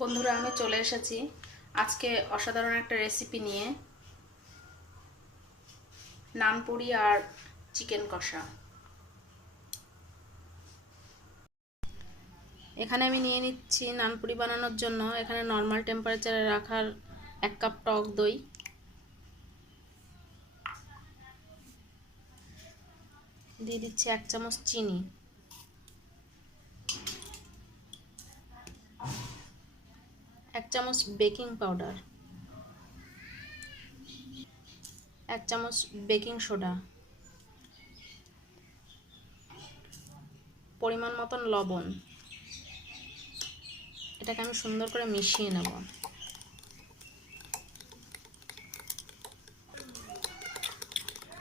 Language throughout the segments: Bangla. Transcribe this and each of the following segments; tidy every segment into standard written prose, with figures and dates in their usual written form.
বন্ধুরা, আমি চলে এসেছি আজকে অসাধারণ একটা রেসিপি নিয়ে। নান পুরি আর চিকেন কষা। এখানে আমি নিয়ে নিচ্ছি নান পুরি বানানোর জন্য। এখানে নর্মাল টেম্পারেচারে রাখার 1 কাপ টক দই, দিয়ে দিচ্ছি 1 চামচ চিনি, 1 চামচ বেকিং পাউডার, 1 চামচ বেকিং সোডা, পরিমাণ মতন লবণ। এটাকে আমি সুন্দর করে মিশিয়ে নেব।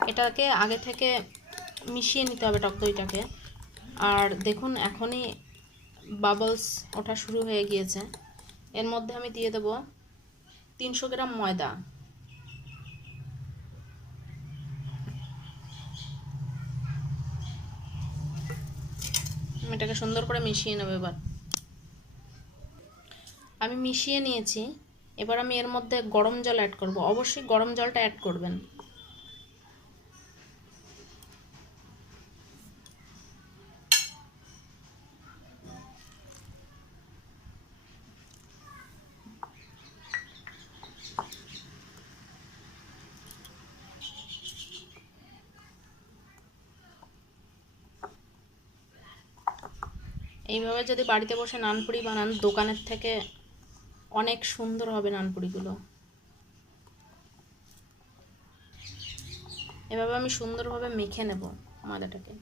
এটাকে আগে থেকে মিশিয়ে নিতে হবে টক দইটাকে। আর দেখুন, এখনই বাবলস ওঠা শুরু হয়ে গিয়েছে। এর মধ্যে আমি দিয়ে দেব 300 গ্রাম ময়দা। এটাকে সুন্দর করে মিশিয়ে নেব। এবার আমি মিশিয়ে নিয়েছি। এবার আমি এর মধ্যে গরম জল অ্যাড করব। অবশ্যই গরম জলটা অ্যাড করবেন। এইভাবে যদি বাড়িতে বসে নানপুরি বানান, দোকানের থেকে অনেক সুন্দর হবে নানপুরিগুলো। এভাবে আমি সুন্দরভাবে মেখে নেব ময়দাটাকে।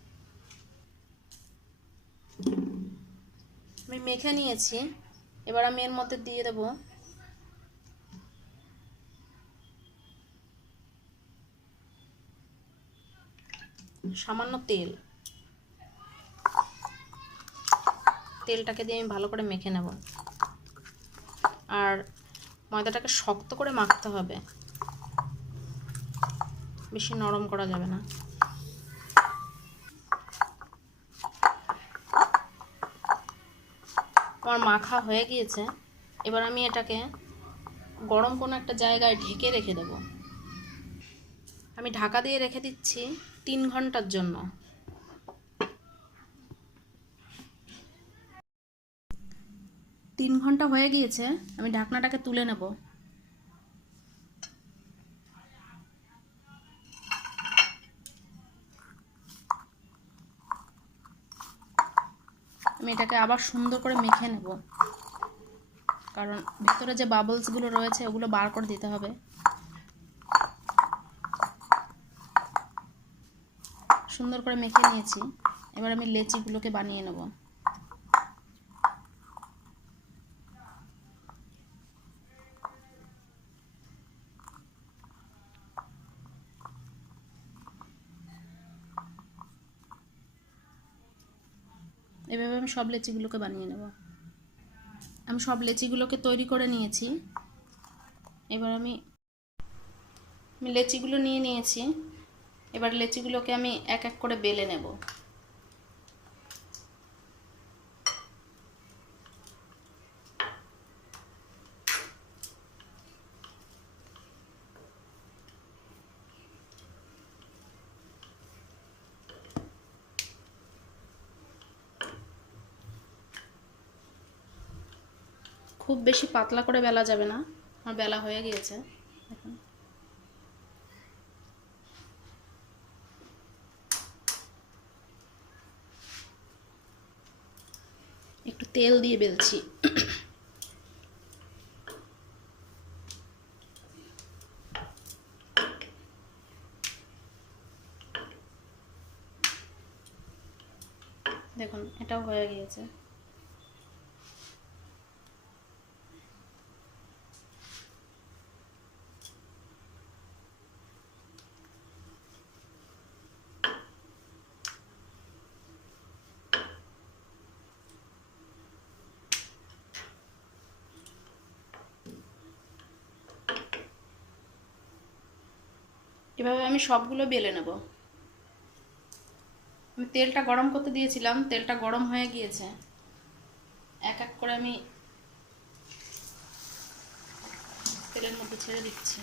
আমি মেখে নিয়েছি। এবার আমি এর মধ্যে দিয়ে দেব সামান্য তেল। তেলটাকে দিয়ে আমি ভালো করে মেখে নেব। আর ময়দাটাকে শক্ত করে মাখতে হবে, বেশি নরম করা যাবে না। আমার মাখা হয়ে গিয়েছে। এবার আমি এটাকে গরম কোনো একটা জায়গায় ঢেকে রেখে দেব। আমি ঢাকা দিয়ে রেখে দিচ্ছি 3 ঘন্টার জন্য। 3 ঘন্টা হয়ে গিয়েছে। আমি ঢাকনাটাকে তুলে নেব। আমি এটাকে আবার সুন্দর করে মেখে নেব, কারণ ভিতরে যে বাবলসগুলো রয়েছে ওগুলো বার করে দিতে হবে। সুন্দর করে মেখে নিয়েছি। এবার আমি লেচিগুলোকে বানিয়ে নেব। এভাবে আমি সব লেচিগুলোকে বানিয়ে নেব। আমি সব লেচিগুলোকে তৈরি করে নিয়েছি। এবার আমি লেচিগুলো নিয়ে নিয়েছি। এবার লেচিগুলোকে আমি এক এক করে বেলে নেব। খুব বেশি পাতলা করে বেলা যাবে না। আমার বেলা হয়ে গিয়েছে। দেখুন, একটু তেল দিয়ে বেলছি। দেখুন, এটাও হয়ে গিয়েছে। এভাবে আমি সবগুলো বেলে নেব। আমি তেলটা গরম করতে দিয়েছিলাম, তেলটা গরম হয়ে গিয়েছে। এক এক করে করে আমি তেলের মধ্যে ছেড়ে দিচ্ছি।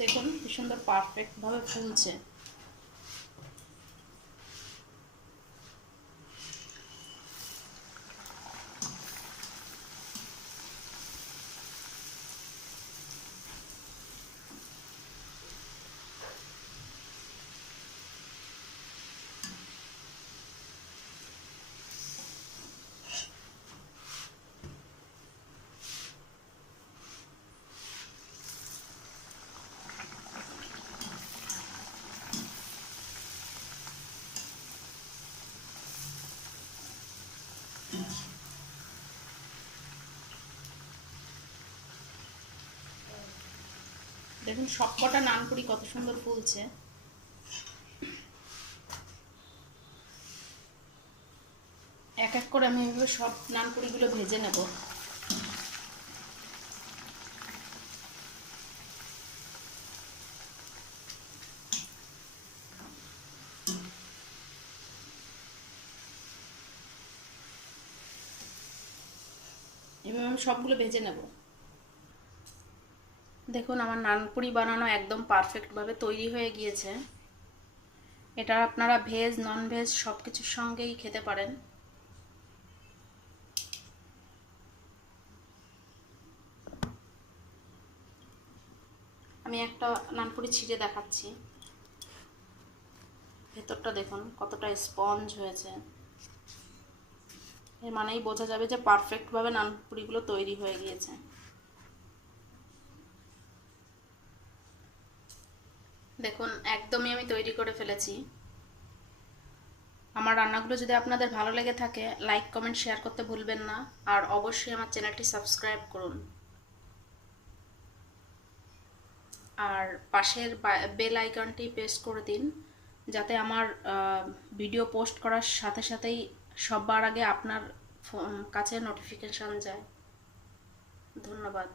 দেখুন কি সুন্দর পারফেক্ট ভাবে ফুলছে। দেখুন সবকটা নানপুরি কত সুন্দর ফুলছে। এক এক করে আমি এভাবে সব নানপুরিগুলো ভেজে নেব। এভাবে আমি সবগুলো ভেজে নেব। দেখুন আমার নানপুরি বানানো একদম পারফেক্টভাবে তৈরি হয়ে গিয়েছে। এটা আপনারা ভেজ নন ভেজ সব কিছুর সঙ্গেই খেতে পারেন। আমি একটা নানপুরি ছিঁড়ে দেখাচ্ছি। ভেতরটা দেখুন কতটা স্পঞ্জ হয়েছে। এর মানেই বোঝা যাবে যে পারফেক্টভাবে নানপুরিগুলো তৈরি হয়ে গিয়েছে। দেখুন একদমই আমি তৈরি করে ফেলেছি। আমার রান্নাগুলো যদি আপনাদের ভালো লেগে থাকে লাইক কমেন্ট শেয়ার করতে ভুলবেন না, আর অবশ্যই আমার চ্যানেলটি সাবস্ক্রাইব করুন। আর পাশের বেল আইকনটি প্রেস করে দিন যাতে আমার ভিডিও পোস্ট করার সাথে সাথেই সবার আগে আপনার কাছে নোটিফিকেশন যায়। ধন্যবাদ।